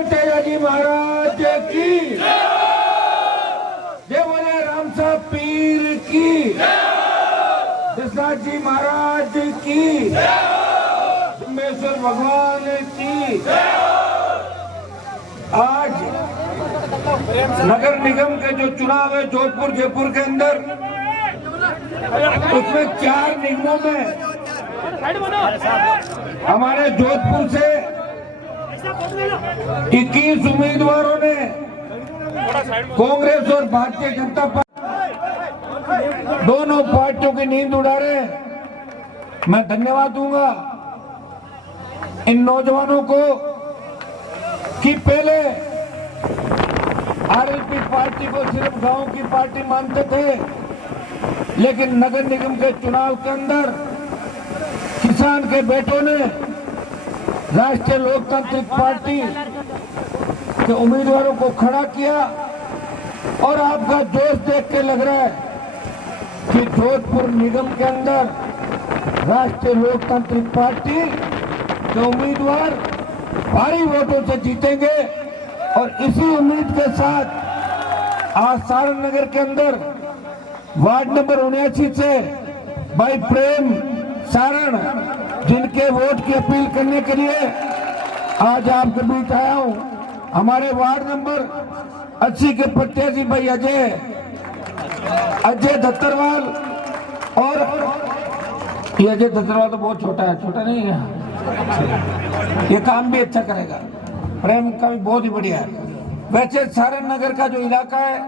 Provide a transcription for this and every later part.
तेजाजी महाराज की जय, बोले राम साहब पीर की, दशरथ जी महाराज की, ब्रह्मेश्वर भगवान की। आज नगर निगम के जो चुनाव है जोधपुर जयपुर के अंदर, उसमें 4 निगमों में हमारे जोधपुर से 21 उम्मीदवारों ने कांग्रेस और भारतीय जनता पार्टी दोनों पार्टियों की नींद उड़ा रहे। मैं धन्यवाद दूंगा इन नौजवानों को कि पहले आरएलपी पार्टी को सिर्फ गांव की पार्टी मानते थे, लेकिन नगर निगम के चुनाव के अंदर किसान के बेटों ने राष्ट्रीय लोकतांत्रिक पार्टी के उम्मीदवारों को खड़ा किया। और आपका जोश देख के लग रहा है कि जोधपुर निगम के अंदर राष्ट्रीय लोकतांत्रिक पार्टी के उम्मीदवार भारी वोटों से जीतेंगे। और इसी उम्मीद के साथ आज सारण नगर के अंदर वार्ड नंबर 79 से भाई प्रेम सारण, जिनके वोट की अपील करने के लिए आज आपके बीच आया हूं। हमारे वार्ड नंबर 80 के प्रत्याशी भाई अजय दत्तरवाल, और ये अजय दत्तरवाल तो बहुत छोटा है, छोटा नहीं है, ये काम भी अच्छा करेगा, प्रेम का भी बहुत ही बढ़िया है। वैसे सारण नगर का जो इलाका है,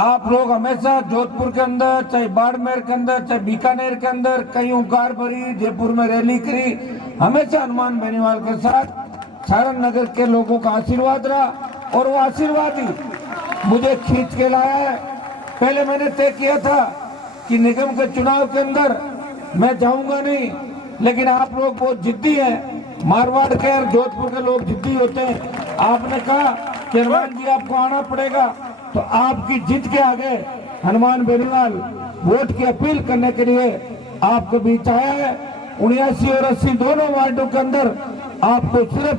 आप लोग हमेशा जोधपुर के अंदर, चाहे बाड़मेर के अंदर, चाहे बीकानेर के अंदर कई हुंकार भरी, जयपुर में रैली करी, हमेशा हनुमान बेनीवाल के साथ सारण नगर के लोगों का आशीर्वाद रहा। और वो आशीर्वाद ही मुझे खींच के लाया है। पहले मैंने तय किया था कि निगम के चुनाव के अंदर मैं जाऊंगा नहीं, लेकिन आप लोग बहुत जिद्दी हैं, मारवाड़ के और जोधपुर के लोग जिद्दी होते हैं। आपने कहा कि हनुमान जी आपको आना पड़ेगा, तो आपकी जिद के आगे हनुमान बेनीवाल वोट की अपील करने के लिए आपके बीच आया है। 79 और 80 दोनों वार्डों के अंदर आपको सिर्फ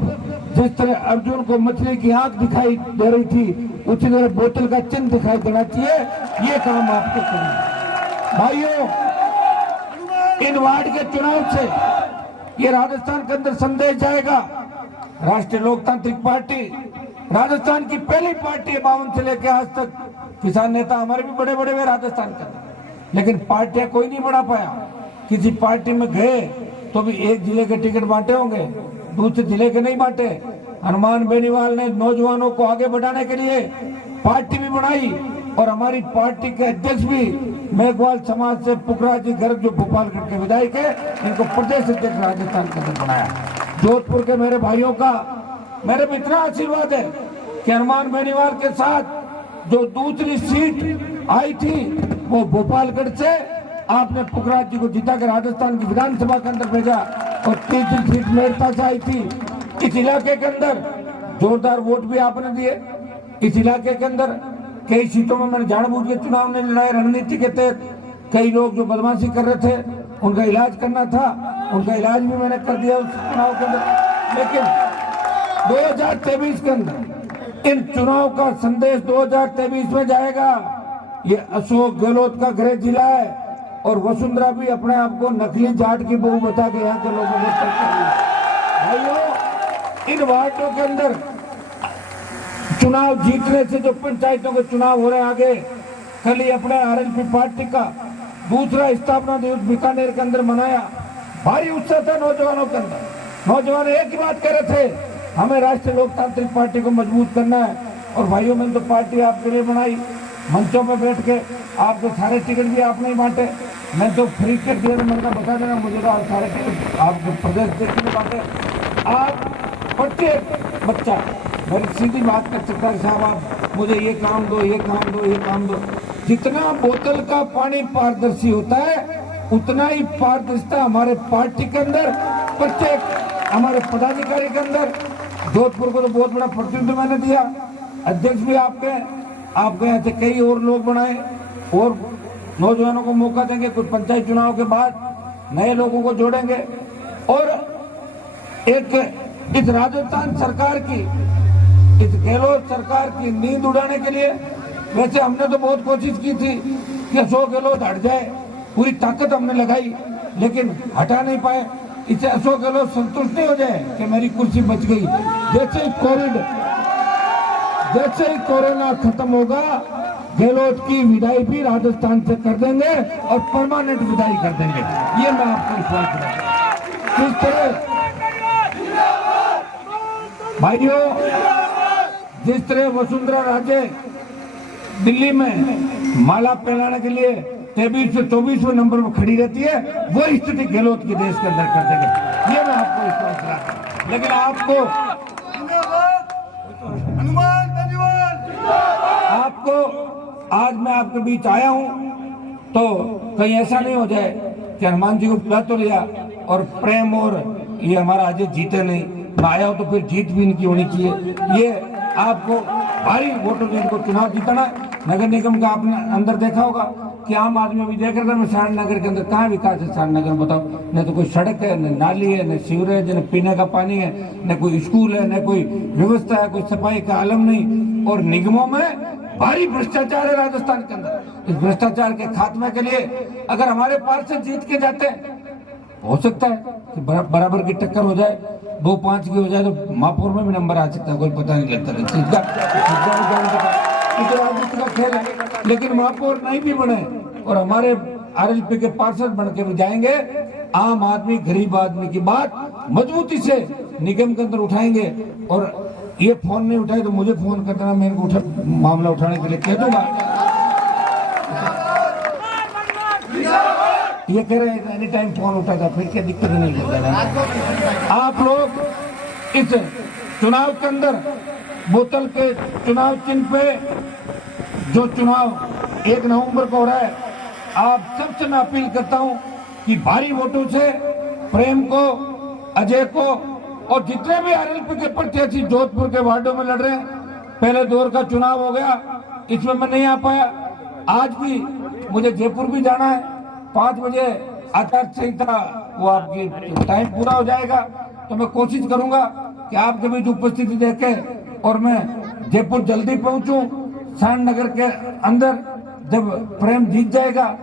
जिस तरह अर्जुन को मछली की आंख दिखाई दे रही थी, उसी तरह बोतल का चिन्ह दिखाई देना चाहिए। ये काम आपको करना। भाइयों, इन वार्ड के चुनाव से ये राजस्थान के अंदर संदेश जाएगा। राष्ट्रीय लोकतांत्रिक पार्टी राजस्थान की पहली पार्टी है, 52 से लेकर आज तक किसान नेता हमारे भी बड़े बड़े हुए राजस्थान के अंदर, लेकिन पार्टियां कोई नहीं बढ़ा पाया। किसी पार्टी में गए तो भी एक जिले के टिकट बांटे होंगे, दूसरे जिले के नहीं बांटे। हनुमान बेनीवाल ने नौजवानों को आगे बढ़ाने के लिए पार्टी भी बनाई, और हमारी पार्टी के अध्यक्ष भी मेघवाल समाज से पुखराज जी गर्ग, जो भोपालगढ़ के विधायक है, इनको प्रदेश अध्यक्ष राजस्थान के अंदर बनाया। जोधपुर के मेरे भाइयों का मेरे भी इतना आशीर्वाद है कि हनुमान बेनीवाल के साथ जो दूसरी सीट आई थी वो भोपालगढ़ से आपने पुखराज जी को जिता कर राजस्थान की विधानसभा के अंदर भेजा, और तीसरी सीट मेरठा से आई थी। इस इलाके के अंदर जोरदार वोट भी आपने दिए। इस इलाके के अंदर कई सीटों में मैंने जानबूझ के चुनाव नहीं लड़ाए। रणनीति के तहत कई लोग जो बदमाशी कर रहे थे उनका इलाज करना था, उनका इलाज भी मैंने कर दिया उस चुनाव के अंदर। लेकिन 2023 के अंदर इन चुनाव का संदेश 2023 में जाएगा। ये अशोक गहलोत का गृह जिला है, और वसुंधरा भी अपने आप को नकली जाट की बहू बता के यहाँ के लोगों को तय कर रही है। भाइयों, इन वार्डों के अंदर चुनाव जीतने से जो पंचायतों के चुनाव हो रहे हैं आगे, कल ही अपने आरएलपी पार्टी का दूसरा स्थापना दिवस बीकानेर के अंदर मनाया। भारी उत्साह था नौजवानों के अंदर। नौजवान एक ही बात कह रहे थे, हमें राष्ट्रीय लोकतांत्रिक पार्टी को मजबूत करना है। और भाइयों, मैंने तो पार्टी आपके लिए बनाई, मंचों पर बैठ के आपके सारे टिकट भी आपने ही बांटे। मैं तो फ्री टिकट दिया, मैंने बता देना मुझे तो सारे टिकट आपके प्रदेश देखने बांटे। आप प्रत्येक बच्चा मेरी सीधी बात कर सकता है, साहब आप मुझे ये काम दो, ये काम दो, ये काम दो। जितना बोतल का पानी पारदर्शी होता है, उतना ही पारदर्शिता हमारे पार्टी के अंदर, प्रत्येक हमारे पदाधिकारी के अंदर। जोधपुर को तो बहुत बड़ा प्रतिनिधित्व मैंने दिया, अध्यक्ष भी आपके यहाँ से कई और लोग बनाए, और नौजवानों को मौका देंगे। कुछ पंचायत चुनाव के बाद नए लोगों को जोड़ेंगे, और एक इस राजस्थान सरकार की इस गहलोत सरकार की नींद उड़ाने के लिए। वैसे हमने तो बहुत कोशिश की थी कि अशोक गहलोत हट जाए, पूरी ताकत हमने लगाई, लेकिन हटा नहीं पाए। इसे अशोक गहलोत संतुष्ट नहीं हो जाए कि मेरी कुर्सी बच गई। जैसे ही कोरोना खत्म होगा, गहलोत की विदाई भी राजस्थान से कर देंगे और परमानेंट विदाई कर देंगे, ये मैं आपको विश्वास दिलाता हूं। किस तरह भाइयों, जिस तरह वसुंधरा राजे दिल्ली में माला पहनाने के लिए 23 से 24वें नंबर पर खड़ी रहती है, वो स्थिति गहलोत के देश के अंदर कर देंगे, ये मैं आपको विश्वास दिलाता हूं। लेकिन आपको आज मैं आपके बीच आया हूं तो कहीं ऐसा नहीं हो जाए कि हनुमान जी को बुला तो लिया और प्रेम और ये हमारा अजय जीते नहीं, मैं आया हूं तो फिर जीत भी इनकी होनी चाहिए। ये आपको भारी वोटों से इनको चुनाव जीतना। नगर निगम का आपने अंदर देखा होगा कि आम आदमी भी देख रहा था, मैं सारण नगर के अंदर कहाँ विकास है सारण नगर में, बताओ। न तो कोई सड़क है, न नाली है, न सीवरेज है, न पीने का पानी है, न कोई स्कूल है, न कोई व्यवस्था है, कोई सफाई का आलम नहीं। और निगमों में भारी भ्रष्टाचार है राजस्थान के अंदर। इस भ्रष्टाचार के खात्मे के लिए अगर हमारे पार्षद जीत के जाते हैं, हो सकता है कि बराबर की टक्कर हो जाए, 2-5 की हो जाए तो महापौर में भी नंबर आ सकता है, कोई पता नहीं लगता। राजनीति का खेल है। लेकिन महापौर नहीं भी बने और हमारे आरएलपी के पार्षद बन के भी जाएंगे, आम आदमी गरीब आदमी की बात मजबूती से निगम के अंदर उठाएंगे। और ये फोन नहीं उठाए तो मुझे फोन कर देना, मैं इनको मामला उठाने के लिए कह दूंगा। ये कह रहे हैं एनी टाइम फोन उठाएगा, फिर क्या दिक्कत नहीं होता। आप लोग इस चुनाव के अंदर बोतल के चुनाव चिन्ह पे जो चुनाव 1 नवंबर को हो रहा है, आप सबसे मैं अपील करता हूं कि भारी वोटों से प्रेम को, अजय को और जितने भी आरएलपी के प्रत्याशी जोधपुर के वार्डों में लड़ रहे हैं, पहले दौर का चुनाव हो गया, इसमें मैं नहीं आ पाया। आज भी मुझे जयपुर भी जाना है, 5 बजे आचार संहिता वो आपकी टाइम पूरा हो जाएगा, तो मैं कोशिश करूंगा कि आपके बीच उपस्थिति देके और मैं जयपुर जल्दी पहुंचूं। सारण नगर के अंदर जब प्रेम जीत जाएगा,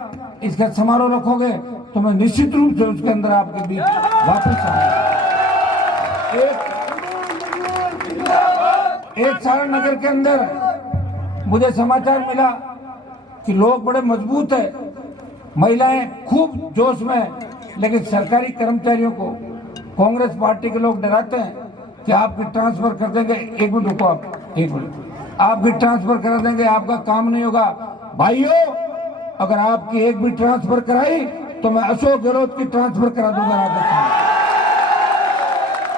इसका समारोह रखोगे तो मैं निश्चित रूप से उसके अंदर आपके बीच वापस आऊंगा। एक सारण नगर के अंदर मुझे समाचार मिला कि लोग बड़े मजबूत है, महिलाएं खूब जोश में, लेकिन सरकारी कर्मचारियों को कांग्रेस पार्टी के लोग डराते हैं कि आपकी ट्रांसफर कर देंगे। 1 मिनट रुको, आप 1 मिनट, आपकी ट्रांसफर करा देंगे, आपका काम नहीं होगा। भाइयों, अगर आपकी एक भी ट्रांसफर कराई तो मैं अशोक गहलोत की ट्रांसफर करा दूंगा राजस्थान।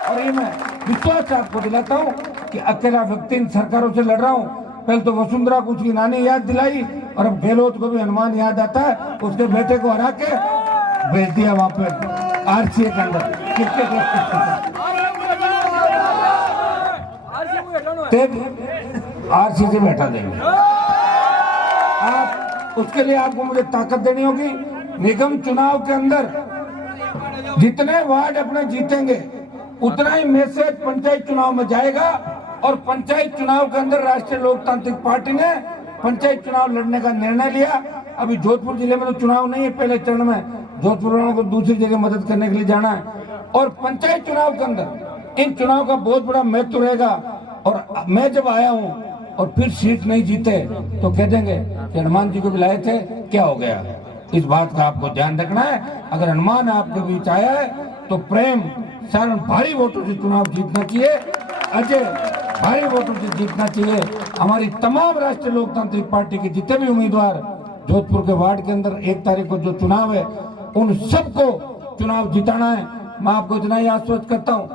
और ये मैं विश्वास आपको दिलाता हूं कि अकेला व्यक्ति इन सरकारों से लड़ रहा हूं। पहले तो वसुंधरा को उसकी नानी याद दिलाई और अब गहलोत को भी हनुमान याद आता है, उसके बेटे को हरा के भेज दिया वहां पे आरसीए के अंदर। आरसीए से बैठा देंगे आप, उसके लिए आपको मुझे ताकत देनी होगी। निगम चुनाव के अंदर जितने वार्ड अपने जीतेंगे उतना ही मैसेज पंचायत चुनाव में जाएगा। और पंचायत चुनाव के अंदर राष्ट्रीय लोकतांत्रिक पार्टी ने पंचायत चुनाव लड़ने का निर्णय लिया। अभी जोधपुर जिले में तो चुनाव नहीं है, पहले चरण में जोधपुर वालों को दूसरी जगह मदद करने के लिए जाना है। और पंचायत चुनाव के अंदर इन चुनाव का बहुत बड़ा महत्व रहेगा। और मैं जब आया हूं और फिर सीट नहीं जीते तो कह देंगे कि हनुमान जी को बुलाए थे, क्या हो गया। इस बात का आपको ध्यान रखना है। अगर हनुमान आपके बीच आया है तो प्रेम सारण भारी वोटों से चुनाव जीतना चाहिए, अजय भारी वोटों से जीतना चाहिए। हमारी तमाम राष्ट्रीय लोकतांत्रिक पार्टी के जितने भी उम्मीदवार जोधपुर के वार्ड के अंदर 1 तारीख को जो चुनाव है, उन सबको चुनाव जिताना है। मैं आपको इतना ही आश्वस्त करता हूं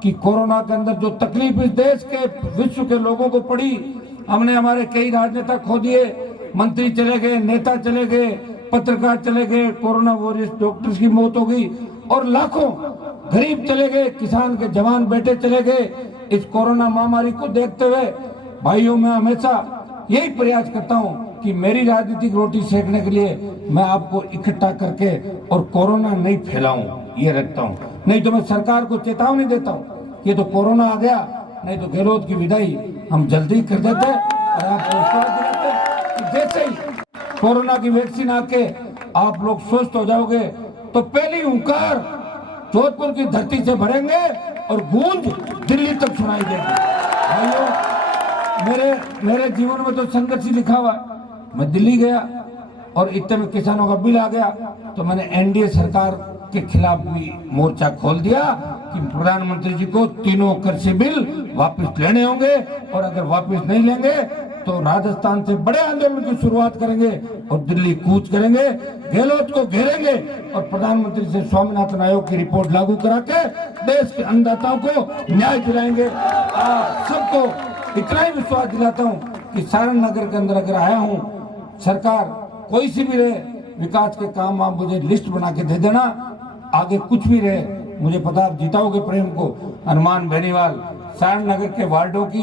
कि कोरोना के अंदर जो तकलीफ इस देश के, विश्व के लोगों को पड़ी, हमने हमारे कई राजनेता खो दिए, मंत्री चले गए, नेता चले गए, पत्रकार चले गए, कोरोना वॉरियर्स डॉक्टर्स की मौत हो गई और लाखों गरीब चले गए, किसान के जवान बेटे चले गए। इस कोरोना महामारी को देखते हुए भाइयों, मैं हमेशा यही प्रयास करता हूं कि मेरी राजनीतिक रोटी सेकने के लिए मैं आपको इकट्ठा करके और कोरोना नहीं फैलाऊं, ये रखता हूं। नहीं तो मैं सरकार को चेतावनी देता हूं, ये तो कोरोना आ गया, नहीं तो गहलोत की विदाई हम जल्दी कर देते और आपको विश्वास दिलाते कि जैसे ही कोरोना की वैक्सीन आके आप लोग स्वस्थ हो जाओगे तो पहली हुंकार जोधपुर की धरती से भरेंगे और गूंज दिल्ली तक सुनाई देगी। भाइयों, मेरे जीवन में तो संघर्ष ही लिखा हुआ। मैं दिल्ली गया और इतने में किसानों का बिल आ गया तो मैंने एनडीए सरकार के खिलाफ भी मोर्चा खोल दिया कि प्रधानमंत्री जी को तीनों कृषि बिल वापस लेने होंगे और अगर वापस नहीं लेंगे तो राजस्थान से बड़े आंदोलन की शुरुआत करेंगे और दिल्ली कूच करेंगे, गहलोत को घेरेंगे और प्रधानमंत्री से स्वामीनाथन आयोग की रिपोर्ट लागू करा के देश के अन्नदाताओं को न्याय दिलाएंगे। सबको इतना ही विश्वास दिलाता हूँ कि सारण नगर के अंदर अगर आया हूँ, सरकार कोई सी भी रहे, विकास के काम आप मुझे लिस्ट बना के दे देना, आगे कुछ भी रहे, मुझे पता आप जिताओगे प्रेम को। हनुमान बेनीवाल सारण नगर के वार्डों की,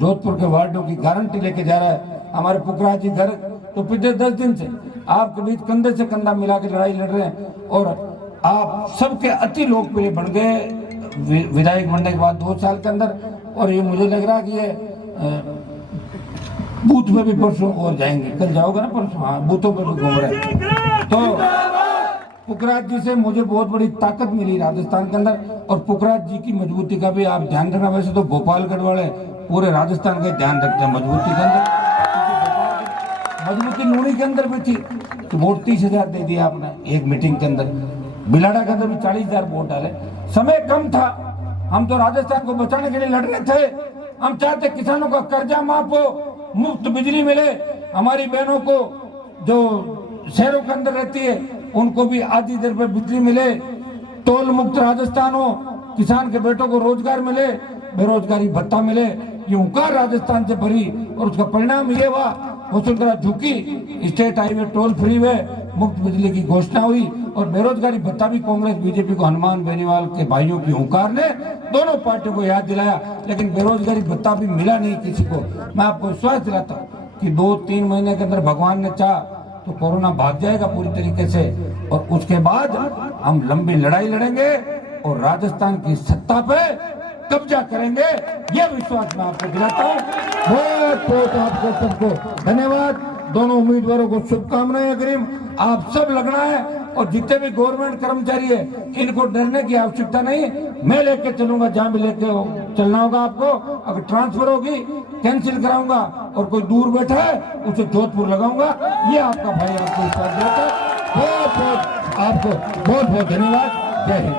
जोधपुर के वार्डों की गारंटी लेके जा रहा है। हमारे पुखराज जी घर तो पिछले 10 दिन से आपके बीच कंधे से कंधा मिला के लड़ाई लड़ रहे हैं और आप सबके अति लोकप्रिय बन गए विधायक बनने के बाद 2 साल के अंदर। और ये मुझे लग रहा कि ये बूथ में भी परसों और जाएंगे, कल जाओगे ना परसों, हाँ बूथों पे भी घूम रहे हैं। तो पुखराज जी से मुझे बहुत बड़ी ताकत मिली राजस्थान के अंदर और पुखराज जी की मजबूती का भी आप ध्यान रखना। वैसे तो भोपालगढ़ वाले पूरे राजस्थान का ध्यान रखते हैं मजबूती के अंदर, मजबूती लूणी के अंदर भी थी तो वोट 30,000 दे दिया आपने एक मीटिंग के अंदर। बिलाड़ा के अंदर भी 40,000 वोट डाले। समय कम था, हम तो राजस्थान को बचाने के लिए लड़ रहे थे। हम चाहते किसानों का कर्जा माफ हो, मुफ्त बिजली मिले, हमारी बहनों को जो शहरों के अंदर रहती है उनको भी आधी दर पे बिजली मिले, टोल मुक्त राजस्थान हो, किसान के बेटों को रोजगार मिले, बेरोजगारी भत्ता मिले। ये हुंकार राजस्थान से भरी और उसका परिणाम ये हुआ, वसुंधरा झुकी, स्टेट हाईवे टोल फ्री हुए, मुफ्त बिजली की घोषणा हुई और बेरोजगारी भत्ता भी कांग्रेस बीजेपी को हनुमान बेनीवाल के भाइयों की हुंकार ने दोनों पार्टियों को याद दिलाया, लेकिन बेरोजगारी भत्ता भी मिला नहीं किसी को। मैं आपको विश्वास दिलाता हूँ कि 2-3 महीने के अंदर भगवान ने चाहा तो कोरोना भाग जाएगा पूरी तरीके से और उसके बाद हम लंबी लड़ाई लड़ेंगे और राजस्थान की सत्ता पे कब्जा करेंगे, यह विश्वास मैं आपको दिलाता हूँ। बहुत बहुत आपको सबको धन्यवाद। दोनों उम्मीदवारों को शुभकामनाएं अग्रिम। आप सब लगना है और जितने भी गवर्नमेंट कर्मचारी है इनको डरने की आवश्यकता नहीं, मैं लेके चलूंगा जहां भी लेके चलना होगा आपको। अगर ट्रांसफर होगी कैंसिल कराऊंगा और कोई दूर बैठा है उसे जोधपुर लगाऊंगा, ये आपका भाई आपको विश्वास दिलाता है। बहुत बहुत आपको बहुत बहुत धन्यवाद। जय हिंद।